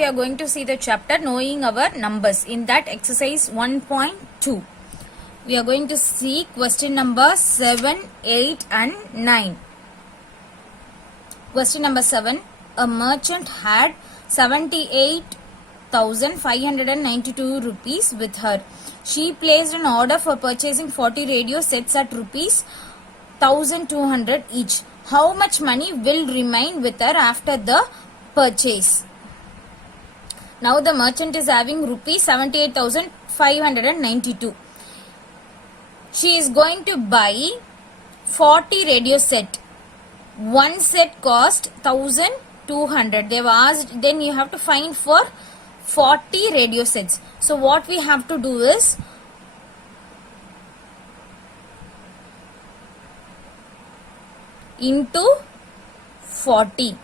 we are going to see the chapter knowing our numbers. In that exercise 1.2, we are going to see question number 7, 8 and 9. Question number 7. A merchant had 78,592 rupees with her. She placed an order for purchasing 40 radio sets at rupees 1,200 each. How much money will remain with her after the purchase? Now the merchant is having rupees 78,592. She is going to buy 40 radio set. One set cost 1,200. They've asked, then you have to find for 40 radio sets. So what we have to do is into 40.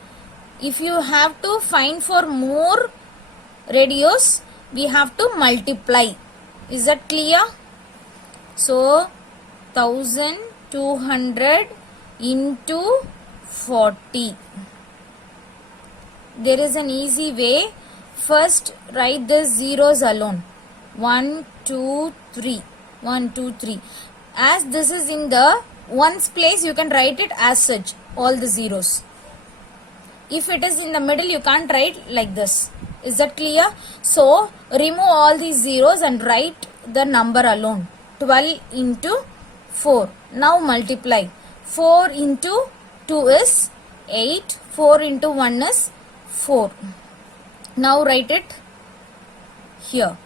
If you have to find for more radios, we have to multiply. Is that clear? So 1,200 into 40. There is an easy way. First write the zeros alone. 1, 2, 3. 1, 2, 3. As this is in the ones place, you can write it as such, all the zeros. If it is in the middle, you can't write like this. Is that clear? So remove all these zeros and write the number alone. 12 into 4. Now multiply. 4 into 2 is 8. 4 into 1 is 4. Now write it here.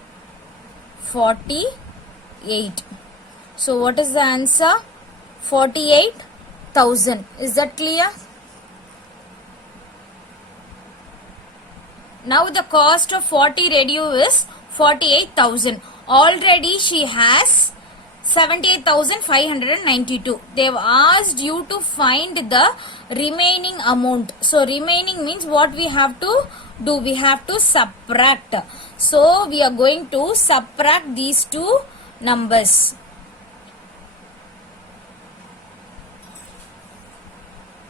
48. So what is the answer? 48,000. Is that clear? Now the cost of 40 radio is 48,000. Already she has 78,592. They have asked you to find the remaining amount. So remaining means what we have to do? We have to subtract. So we are going to subtract these two numbers.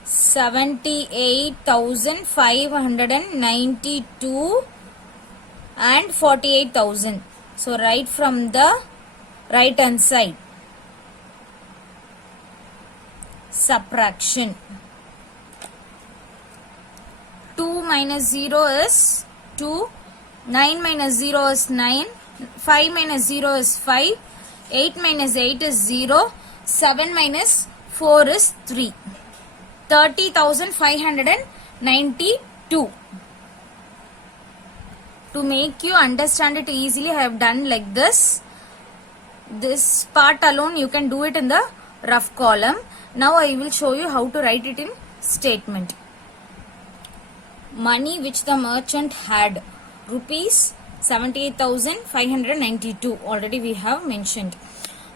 78,592 and 48,000. So write from the right hand side. Subtraction. 2 minus 0 is 2. 9 minus 0 is 9. 5 minus 0 is 5. 8 minus 8 is 0. 7 minus 4 is 3. 30,592. To make you understand it easily, I have done like this. This part alone you can do it in the rough column. Now I will show you how to write it in statement. Money which the merchant had, rupees 78,592. Already we have mentioned.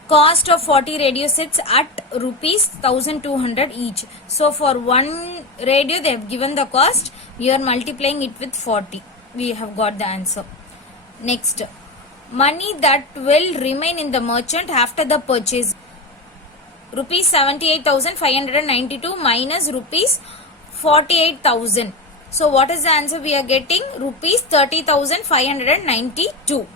Cost of 40 radio sets at rupees 1,200 each. So for one radio they have given the cost. We are multiplying it with 40. We have got the answer. Next, money that will remain in the merchant after the purchase. Rupees 78,592 minus rupees 48,000. So what is the answer we are getting? Rupees 30,592.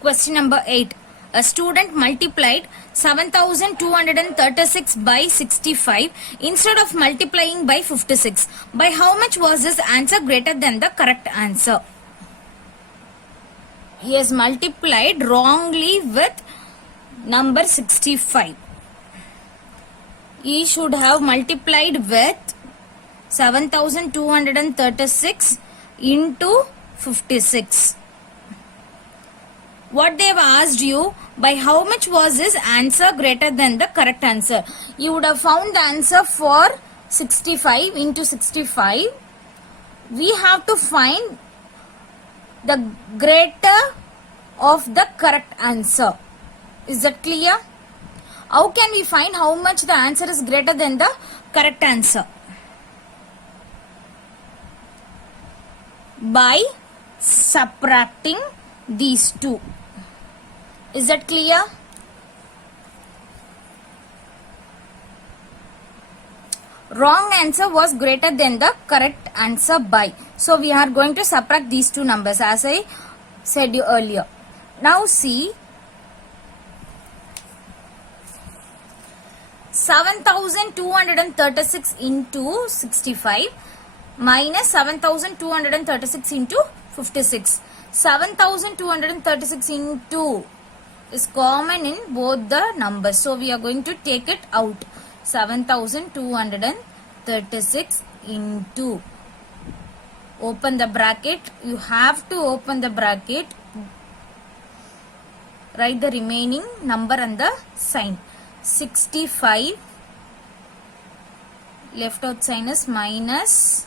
Question number 8. A student multiplied 7,236 by 65 instead of multiplying by 56. By how much was his answer greater than the correct answer? He has multiplied wrongly with number 65. He should have multiplied with 7,236 into 56. What they have asked you, by how much was his answer greater than the correct answer? You would have found the answer for 65 into 65. We have to find the greater of the correct answer. Is that clear? How can we find how much the answer is greater than the correct answer? By subtracting these two. Is that clear? wrong answer was greater than the correct answer by. So we are going to subtract these two numbers as I said earlier. Now see, 7236 into 65 minus 7236 into 56. 7236 into is common in both the numbers. So we are going to take it out. 7236 into, open the bracket. You have to open the bracket. Write the remaining number and the sign. 65, left out sign is minus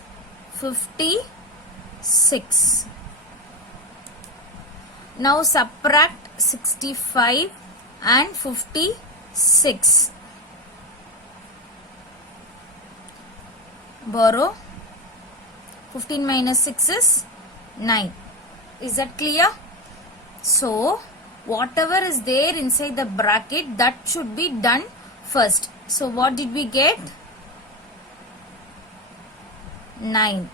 56. Now subtract 65 and 56. Borrow. 15 minus 6 is 9. Is that clear? So whatever is there inside the bracket, that should be done first. So what did we get? 9.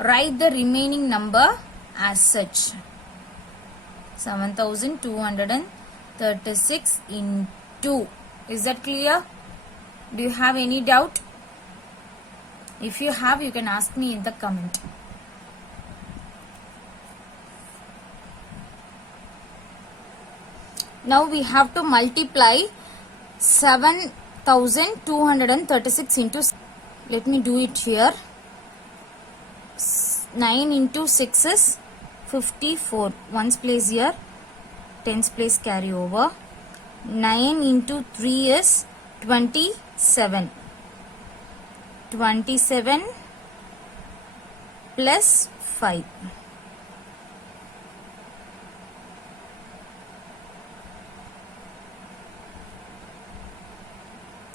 Write the remaining number as such. 7236 into. Is that clear? Do you have any doubt? If you have, you can ask me in the comment. Now we have to multiply 7236 into, let me do it here. 9 into 6 is 54. Ones place here, tens place carry over. 9 into 3 is 27. 27 plus 5.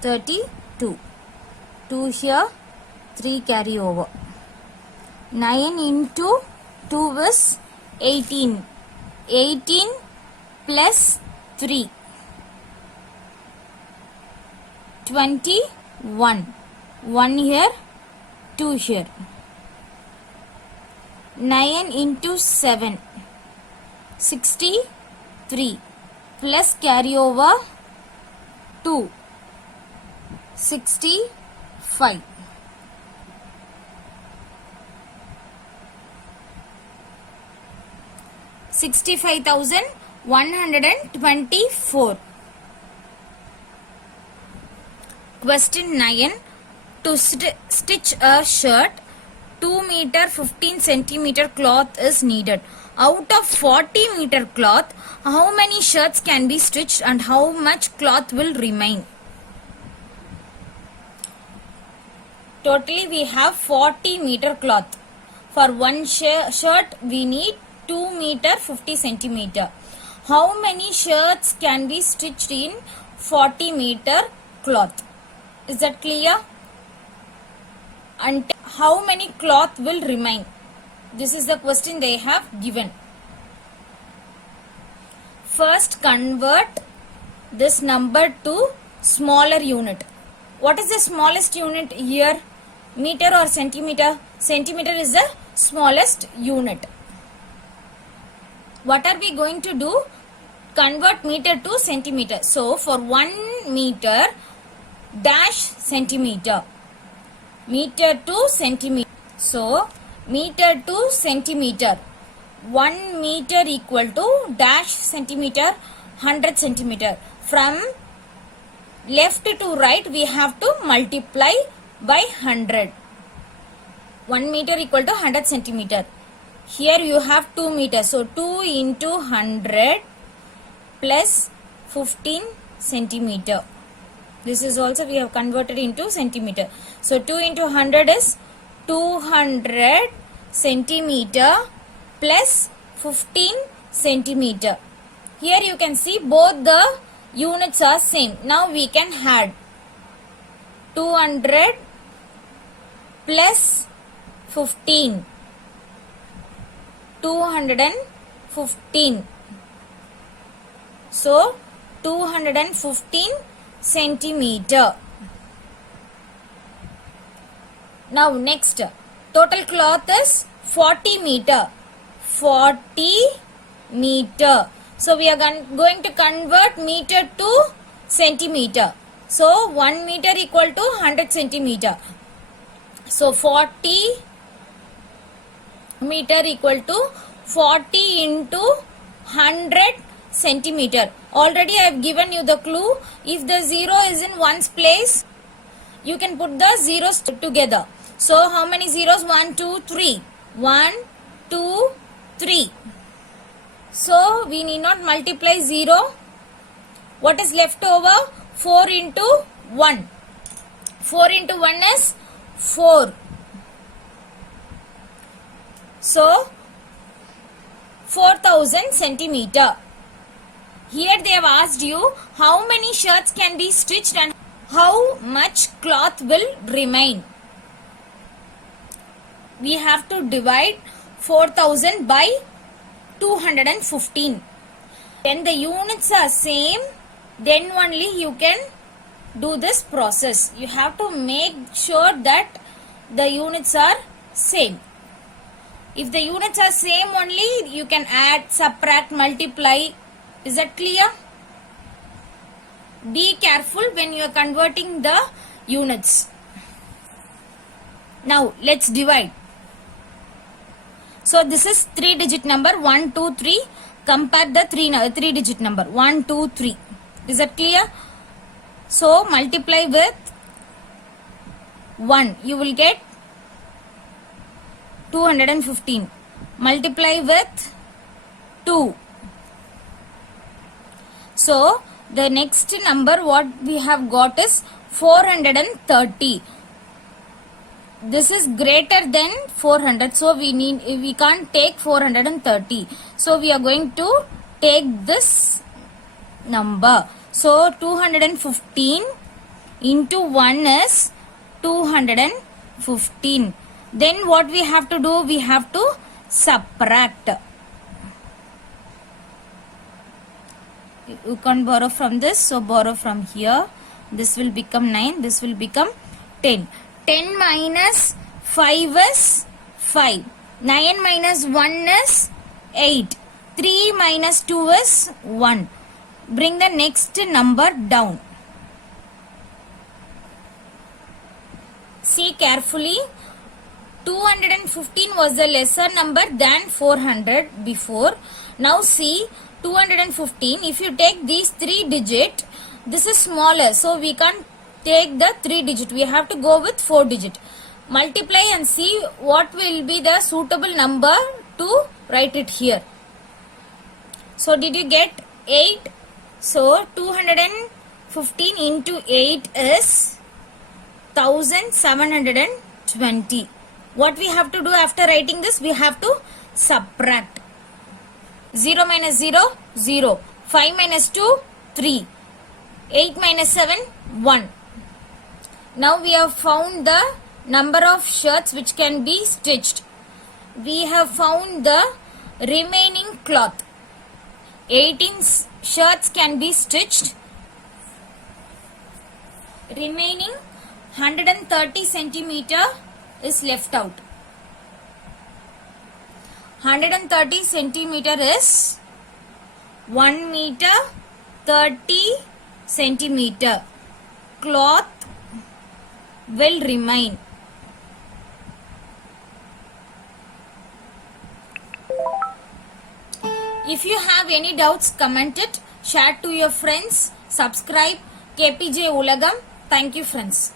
32. 2 here, 3 carry over. 9 into 2 is 18. 18 plus 3. 21. 1 here, 2 here. 9 into 7. 63 plus carry over 2. 65. 65,124. Question 9. To stitch a shirt, 2 meter 15 centimeter cloth is needed. Out of 40 meter cloth, how many shirts can be stitched and how much cloth will remain? Totally we have 40 meter cloth. For one shirt we need 2 meter 50 centimeter. How many shirts can be stitched in 40 meter cloth? Is that clear? And how many cloth will remain? This is the question they have given. First convert this number to smaller unit. What is the smallest unit here? Meter or centimeter? Centimeter is the smallest unit. What are we going to do? Convert meter to centimeter. So for 1 meter, dash centimeter. Meter to centimeter. So meter to centimeter. 1 meter equal to dash centimeter, 100 centimeter. From left to right we have to multiply by 100. 1 meter equal to 100 centimeter. Here you have 2 meters. So 2 into 100 plus 15 centimeter. This is also we have converted into centimeter. So 2 into 100 is 200 centimeter plus 15 centimeter. Here you can see both the units are same. Now we can add 200 plus 15. 215. So 215 centimeter. Now next, total cloth is 40 meter. 40 meter. So we are going to convert meter to centimeter. So 1 meter equal to 100 centimeter. So 40 meter equal to 40 into 100 centimeter. Already I have given you the clue. If the 0 is in one's place, you can put the zeros together. So how many zeros? 1, 2, 3. 1, 2, 3. So we need not multiply 0. What is left over? 4 into 1. 4 into 1 is 4. So 4000 centimeter. Here they have asked you how many shirts can be stitched and how much cloth will remain. We have to divide 4000 by 215. When the units are same, then only you can do this process. You have to make sure that the units are same. If the units are same only, you can add, subtract, multiply. Is that clear? Be careful when you are converting the units. Now let's divide. So this is 3-digit number 1, 2, 3. Compare the 3-digit number 1, 2, 3. Is that clear? So multiply with 1. You will get 215. Multiply with 2. So the next number what we have got is 430. This is greater than 400, so we can't take 430. So we are going to take this number. So 215 into 1 is 215. Then what we have to do? We have to subtract. You can't borrow from this, so borrow from here. This will become 9. This will become 10. 10 minus 5 is 5. 9 minus 1 is 8. 3 minus 2 is 1. Bring the next number down. See carefully. 215 was the lesser number than 400 before. Now see 215. If you take these 3 digit, this is smaller. So we can't take the 3 digit. We have to go with 4 digit. Multiply and see what will be the suitable number to write it here. So did you get 8? So 215 into 8 is 1720. What we have to do after writing this? We have to subtract. 0 minus 0, 0. 5 minus 2, 3. 8 minus 7, 1. Now we have found the number of shirts which can be stitched. We have found the remaining cloth. 18 shirts can be stitched. Remaining 130 centimeter is left out. 130 centimeter is 1 meter 30 centimeter. Cloth will remain. If you have any doubts, comment it, share to your friends, subscribe KPJ Ulagam. Thank you friends.